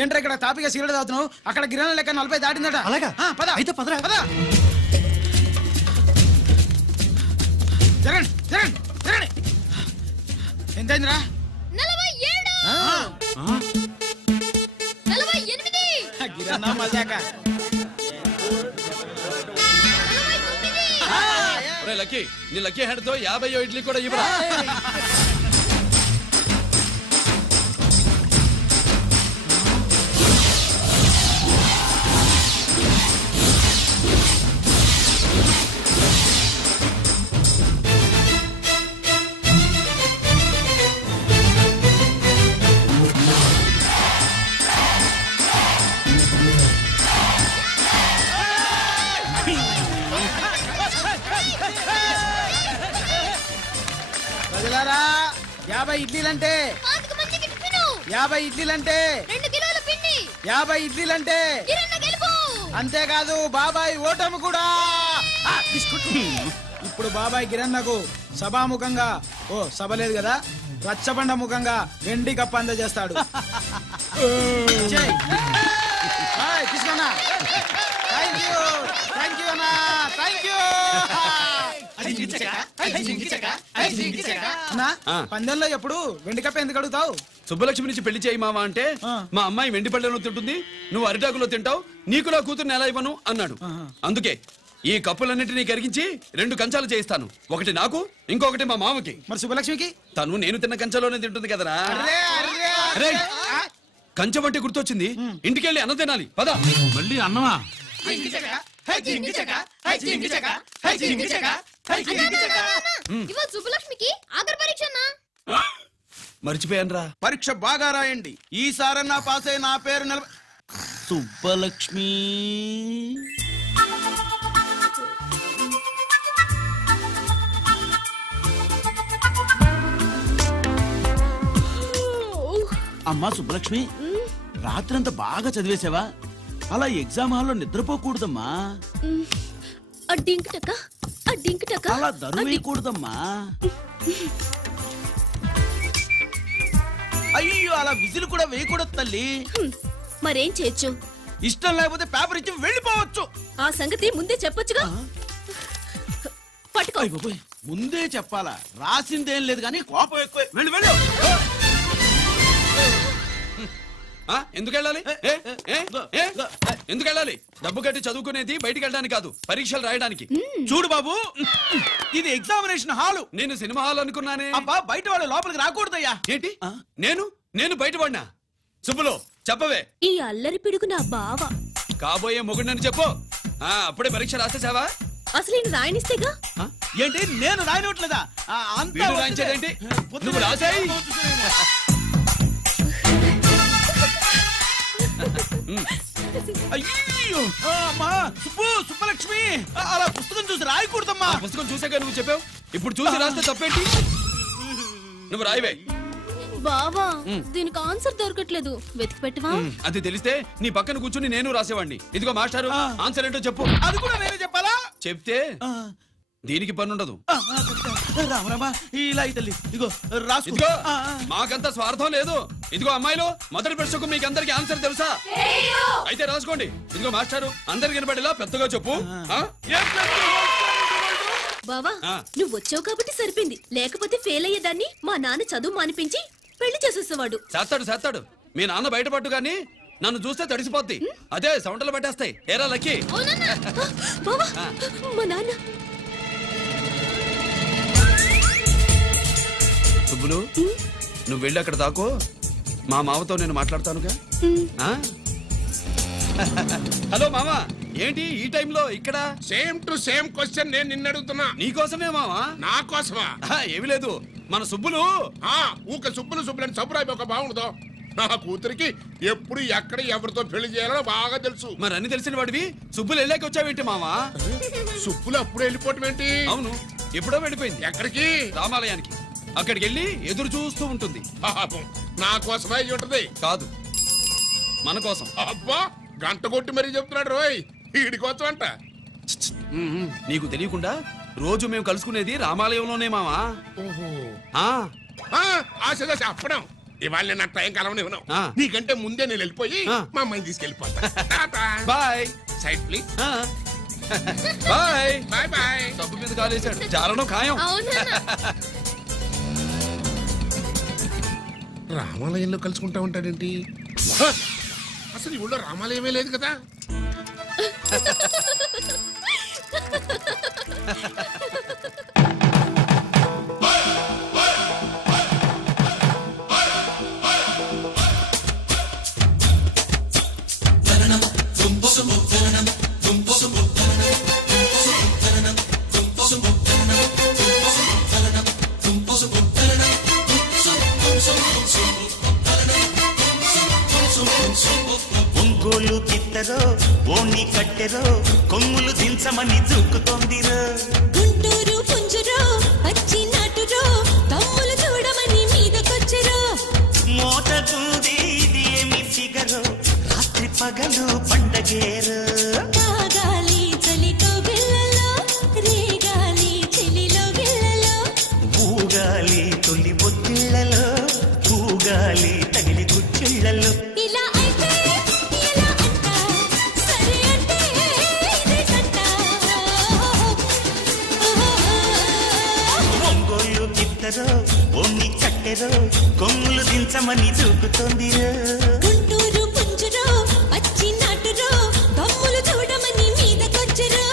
ఏంట్రా ఇక్కడ తాపిగా సిగరెట్ తాగుతున్నావు? అక్కడ గిరాణ లెక్క 40 దాటిందట. అలాగా? పద అయితే పదరా. పద. జరగండి జరగండి జరగండి. ఎంతైందిరా? 47 48 గిరాణ మజాక. లక్కీ నీ లక్కీ హెడ్ తో 50 ఇడ్లీ కూడా ఇవ్వరా? ప్రజలారా 50 ఇడ్లీలంటే 5 మందికి టిఫిన్, 50 ఇడ్లీలంటే 2 కిలోల పిండి, 50 ఇడ్లీలంటే కిరణ్ గెలుపు. అంతేకాదు బాబాయ్ ఓటమి కూడా. ఇప్పుడు బాబాయ్ గిరన్నకు సభాముఖంగా సభ లేదు కదా, రచ్చబండ ముఖంగా వెండి కప్ప అందజేస్తాడు. తీసుకున్నా. థ్యాంక్ యూ అన్నా, థ్యాంక్ యూ అన్నా. పందెంలో ఎప్పుడు వెండి కప్ప ఎందుకు అడుగుతావు? సుబ్బలక్ష్మి నుంచి పెళ్లి చేయి మావా అంటే మా అమ్మాయి వెండి పళ్ళెలో తింటుంది, నువ్వు అరిటాకులో తింటావు, నీకు నా కూతుర్ని ఎలా ఇవ్వను అన్నాడు. అందుకే ఈ కప్పులన్నింటినీ కరిగించి 2 కంచాలు చేయిస్తాను. ఒకటి నాకు, ఇంకొకటి మా మామకి. మరి సుబ్బలక్ష్మికి? తను నేను తిన్న కంచంలోనే తింటుంది కదరా. కంచం అంటే గుర్తొచ్చింది, ఇంటికెళ్ళి అన్నం తినాలి. పద. మళ్ళీ అన్నమా? ఇవాళ సుబ్బలక్ష్మికి ఆఖరి పరీక్ష అన్నా. మర్చిపోయాను రా. పరీక్ష బాగా రాయండి, ఈసారన్నా పాస్ అయి నా పేరు సుబ్బలక్ష్మి. అమ్మా సుబ్బలక్ష్మి, రాత్రంతా బాగా చదివేశావా? అలా ఎగ్జామ్ హాల్లో నిద్రపోకూడదమ్మా. అలా దరువేయకూడదమ్మా. అయ్యో, అలా విజిల్ కూడా వేయకూడదు తల్లి. మరేం చేయొచ్చు? ఇష్టం లేకపోతే పేపర్ ఇచ్చి వెళ్ళిపోవచ్చు. ఆ సంగతి ముందే చెప్పొచ్చుగా. పట్టుకో. ముందే చెప్పాలా? రాసిందేం లేదు కానీ కోపం ఎక్కువ. వెళ్ళు వెళ్ళు. ఎందుకు వెళ్ళాలి? ఎందుకు వెళ్ళాలి? డబ్బు కట్టి చదువుకునేది బయటికి వెళ్ళడానికి కాదు, పరీక్షలు రాయడానికి. చూడు బాబు, ఇది ఎగ్జామినేషన్ హాలు. నేను సినిమా హాల్ అనుకున్నానే. అబ్బా, బయట వాళ్ళు లోపలికి రాకూడదయ్యా. ఏంటి? నేను బయటపడినా? సుబ్బులు చెప్పవే. ఈ అల్లరి పిడుగు నా బావ. కాబోయే మొగుడని చెప్పు. అప్పుడే పరీక్ష రాసేసావా? అసలు నేను రాయనిస్తేగా. ఏంటి నేను రాయనట్లేదా? రాయించేదేంటి? నువ్వు రాసాయి. అయ్యో అమ్మా, సుబ్బలక్ష్మి, అలా పుస్తకం చూసి రాయకూడదమ్మా. పుస్తకం చూసాక నువ్వు చెప్పావు, ఇప్పుడు చూసి రాస్తే తప్పేంటి? నువ్వు రాయవే. బావా, దీనికి ఆన్సర్ దొరకట్లేదు, వెతికి పెట్టవా? అది తెలిస్తే నీ పక్కన కూర్చుని నేను రాసేవాడిని. ఇదిగో మాస్టారు, ఆన్సర్ ఏంటో చెప్పు. అది కూడా నేనే చెప్పాలా? చెప్తే దీనికి పనుండదు. రామరామా, ఇలా తల్లి ఇదిగో రాసుకో. ఇదిగో మాకంత స్వార్థం లేదు. ఇదిగో అమ్మాయిలు, మొదటి ప్రశ్నకు మీకు అందరికి ఆన్సర్ తెలుసా? అయితే రాసుకోండి. ఇదిగో మాస్టారు, అందరికి వినపడేలా పెద్దగా చెప్పు. బావా, నువ్వు వచ్చావు కాబట్టి సరిపోయింది, లేకపోతే ఫెయిల్ అయ్యేదాన్ని. మా నాన్న చదువు మానిపించి పెళ్లి చేసేసేవాడు. చేస్తాడు. మీ నాన్న బయటపడ్డు గాని నన్ను చూస్తే తడిసిపోద్ది. అదే సౌంటలు పట్టేస్తాయి. ఏరా లక్కీ? బావా, మా నాన్న. సుబ్బులు, నువ్వు వెళ్ళి అక్కడ దాకో, మా మామతో నేను మాట్లాడతానుగా. హలో మామా, ఏంటి ఈ టైంలో ఇక్కడ? సేమ్ టు సేమ్ క్వశ్చన్ నేను నిన్ను అడుగుతున్నా. నీకోసమే మామా. నా కోసమా? ఏమి లేదు, మన సుబ్బులు ఊక సుబ్బులని సబ్బురాయి ఒక బాగుండదు. నా కూతురికి ఎప్పుడు ఎక్కడ ఎవరితో పెళ్లి చేయాలో బాగా తెలుసు. మరి అన్ని తెలిసిన వాడివి సుబ్బులు వెళ్ళాక వచ్చావేంటి మామా? సుబ్బులు అప్పుడు వెళ్ళిపోవటం ఏంటి? అవును, ఎప్పుడో వెళ్ళిపోయింది. ఎక్కడికి? రామాలయానికి. అక్కడికి వెళ్ళి ఎదురు చూస్తూ ఉంటుంది. నా కోసమే ఉంటది. కాదు, మన కోసం. అబ్బా, గంట కొట్టి మరీ చెప్తున్నాడు రోయ్, వీడి కోసం అంట. నీకు తెలియకుండా రోజు మేము కలుసుకునేది రామాలయంలోనే మామా. ఆశగా చెప్పడం ఇవాళ నేను నా టైం కాలం ఉన్నావు ఆ. నీకంటే ముందే నేను వెళ్ళిపోయి ఆ. మా అమ్మాయిని తీసుకెళ్ళిపోతా bye side please bye bye bye డబ్బు మీద కాలేశాడు జారడం ఖాయం. అవునా రామాలయంలో కలుసుకుంటా ఉంటాడేంటి హ! అసలు ఈ ఊళ్ళో రామాలయమే లేదు కదా ఒంగోలు తిట్టరో ఓణి కట్టెరో కొమ్ములు దించమని దూకుతోందిరో గుంటూరు పుంజురో పచ్చి నాటురో తమ్ములు చూడమని మీదకొచ్చరో మోతకుంది ఇది ఏమి ఫిగరో రాత్రి పగలు పండగేరో తాగాలి చలితో గిల్లలో రేగాలి చెలిలో గిల్లలో ఊగాలి తొలి బొత్తిళ్లలో ఊగాలి తగిలి గుచ్చిళ్లలో ఇలా అయితే ఎలా అంట సరే అంటే ఇదే కంట ఒంగోలు తిట్టరో ఓణి కట్టెరో కొమ్ములు దించమని దూకుతోందిరో గుంటూరు పుంజురో పచ్చి నాటురో తమ్ములు చూడమని మీదకొచ్చరో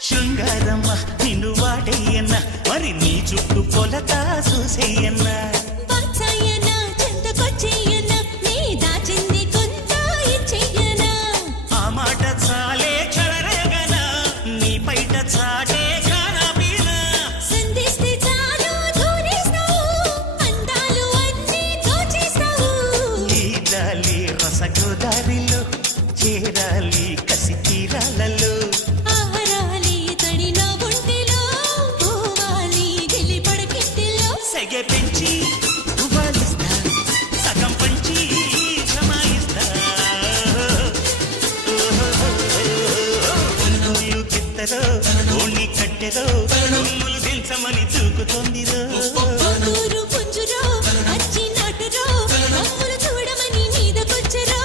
శృంగారమ్మ నిన్ను వాడేయన్న మరి నీ చుట్టూ కొలత చూసేయన్నా వచ్చాయనా చెంతకొచ్చేయనా నీ దాచింది కొంత ఇచ్చేయనా ఆ మాట చాలే చెలరేగనా నీ బయట చాటే కానబీనా సంధిస్తే చాలు దూరేస్తావు అందాలు అన్నీ దోచేస్తావు నీ దాలి రసగోదారిలో చేరాలి కసి తీరాలలో ఆహారాలి తడిన ఒంటిలో పోవాలి గెలిపడకిట్టిలో సెగె పెంచి ఉబాలిస్తా సగం పంచి జమాయిస్తా ఒంగోలు గిత్తరో ఓణి కట్టెరో కొమ్ములు దించమని దూకుతోందిరో గుంటూరు పుంజురో పచ్చి నాటురో తమ్ములు చూడమని మీదకొచ్చరో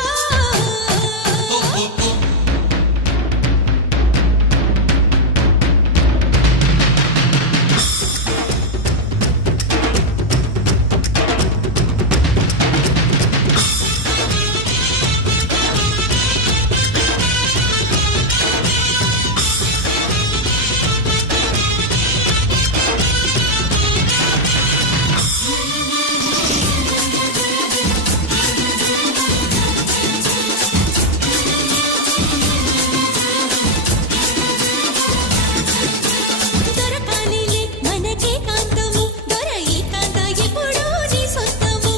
దొరకాలిలే మనకే కాంతము దొర ఈ కాంత ఎప్పుడూ నీ సొంతము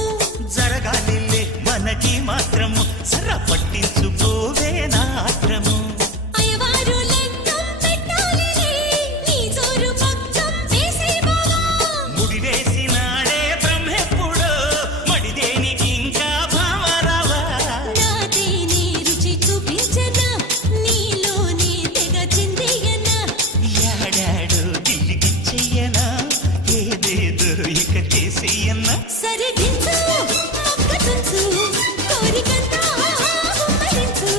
జరగాలిలే మనకి మాత్రము సర పట్టించుకోవే నాత్రము అయ్యవారు లెక్కం పెట్టాలిలే నీ జోరు పక్కం వేసే బావా ముడివేసినాడే బ్రహ్మెప్పుడో మడిదేనికి ఇంకా భావరావా నాదేనే రుచి చూపించనా నీలోనే తెగ చిందియనా ఏడాడు గిల్లిగిచ్చెయ్యనా ఏదేదో ఇక చేసేయన్నా సరే దించు మొక్క తుంచు కోరికంతా హుమ్మరించు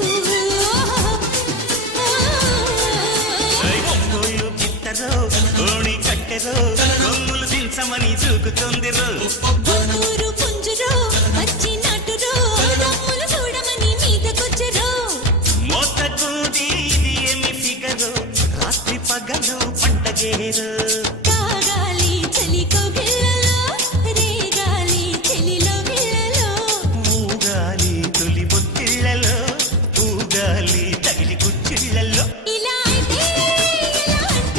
ఒంగోలు గిత్తరో ఓణి కట్టెరో కొమ్ములు దించమని చూకుతోందిరో గుంటూరు పుంజురో పచ్చి నాటురో తమ్ములు చూడమని మీదకొచ్చరో మోతకూది ఇది ఏమి ఫిగరో రాత్రి పగలు పండగేరో తాగాలి చలికో గిల్లలో రేగాలి చెలిలో గిల్లలో ఊగాలి తొలి బొత్తిళ్లలో ఊగాలి తగిలి కుచ్చిళ్లలో ఇలా అయితే ఎలా అంట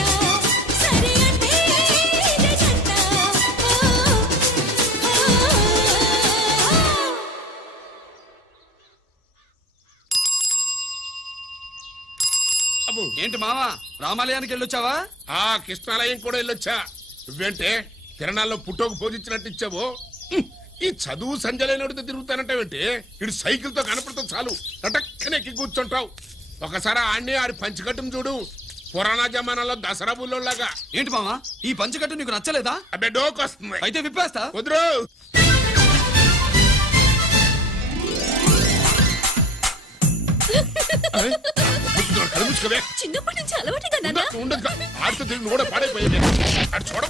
అబ్బో. ఏంటి మావా రామాలయానికి వెళ్ళొచ్చావా? ఆ కృష్ణాలయం కూడా వెళ్ళొచ్చా. నువ్వేంటే తిరణాల్లో పుట్టోకు పూజించినట్టు ఇచ్చావు. ఈ చదువు సంజలైనడితో తిరుగుతానంటావేంటి? ఇటు సైకిల్ తో కనపడతాం చాలు టటక్కనెక్కి కూర్చుంటావు. ఒకసారి ఆడిని ఆడి పంచికట్టును చూడు, పురాణ జమానాలో దసరా బుల్లోలాగా. ఏంటి మావా ఈ పంచకట్టు నీకు నచ్చలేదా? అబ్బే డోకు వస్తుంది. అయితే విప్పేస్తా. కుదురు. చిన్నప్పటి నుంచి అలవాటుగా నాన్న ఉండదు ఆడితో తిరిగి కూడా పాడైపోయింది. అది చూడ